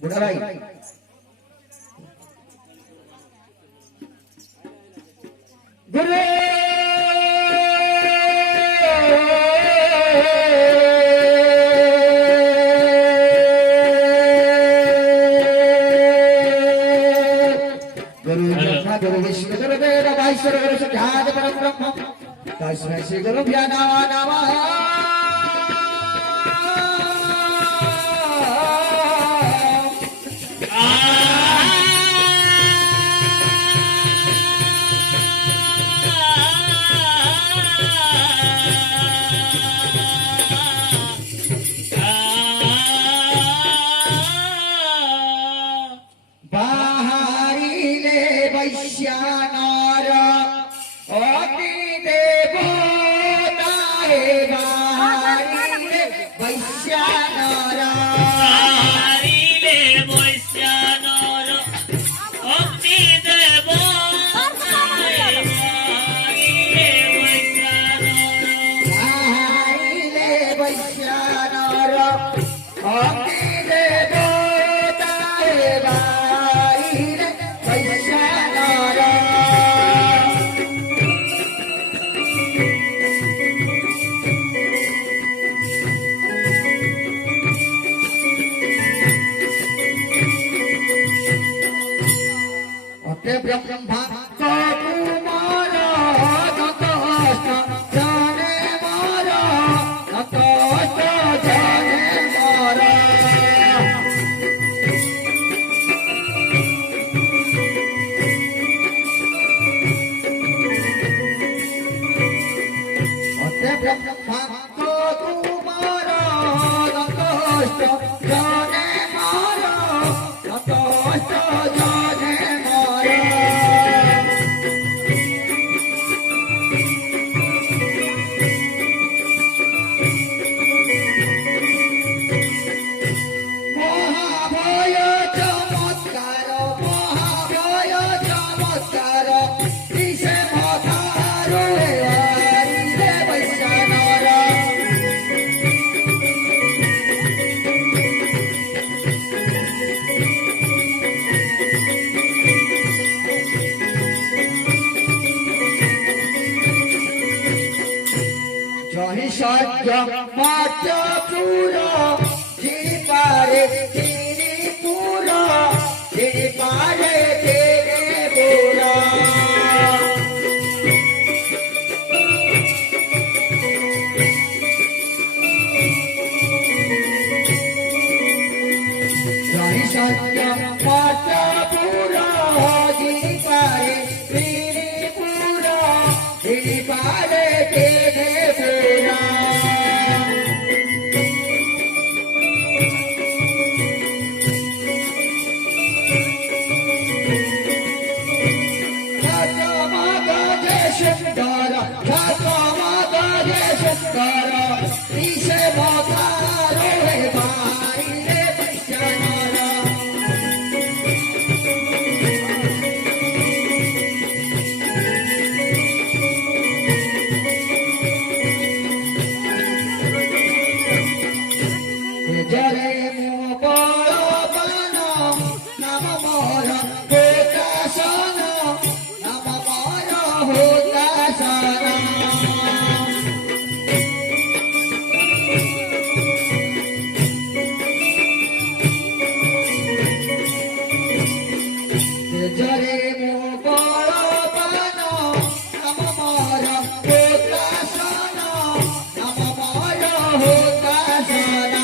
बुढ़ा भाई गुरु गुरु ब्रह्मा गुरु विष्णु गुरु देव महेश्वर गुरु साक्षात् परब्रह्म तस्मै श्री गुरुभ्यो नमः बाहरिले वैश्यानार अति देवताए बाहरिले वैश्यानार अति देवताए बाहरिले वैश्यानार अति देवताए बाहरिले वैश्यानार अते ब्रह्मा कुमार नतोष्ट जाने मारा नतोष्ट जाने मारा अते ब्रह्मा कुमार नतोष्ट जाने मारा नतोष्ट जाने मारा महाभय चमत्कार महाभय चमत्कार दिशे मधारो रे वैश्यानार जहि सत्य मात्य पूरा जिनि पारे तिनि पूरा जिनि पारे तेरे पूरा जहि सत्य मात्य पूरा जिनि पारे तिनि पूरा जिनि पारे तेरे पूरा जरे मो बन नम मोर होतासन नम मोर होतासन जरे मो बन नम मोर होतासन नम मोर होतासन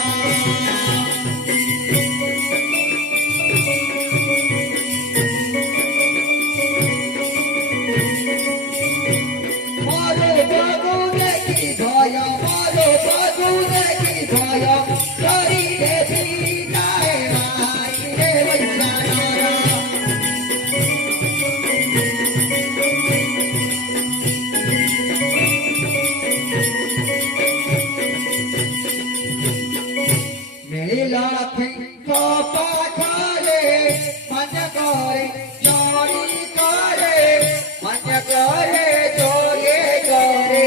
मारो बाबू देखी भय मारो बाबू देखी भय करी देवी नाय माई रे वैश्यानार मेला फिंक पाखरे मन करे चोरी करे मन करे चोरी करे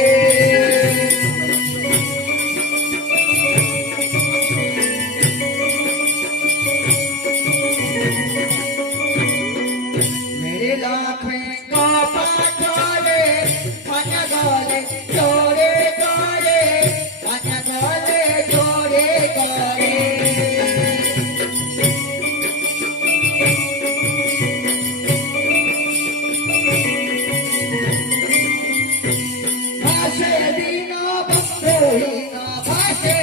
से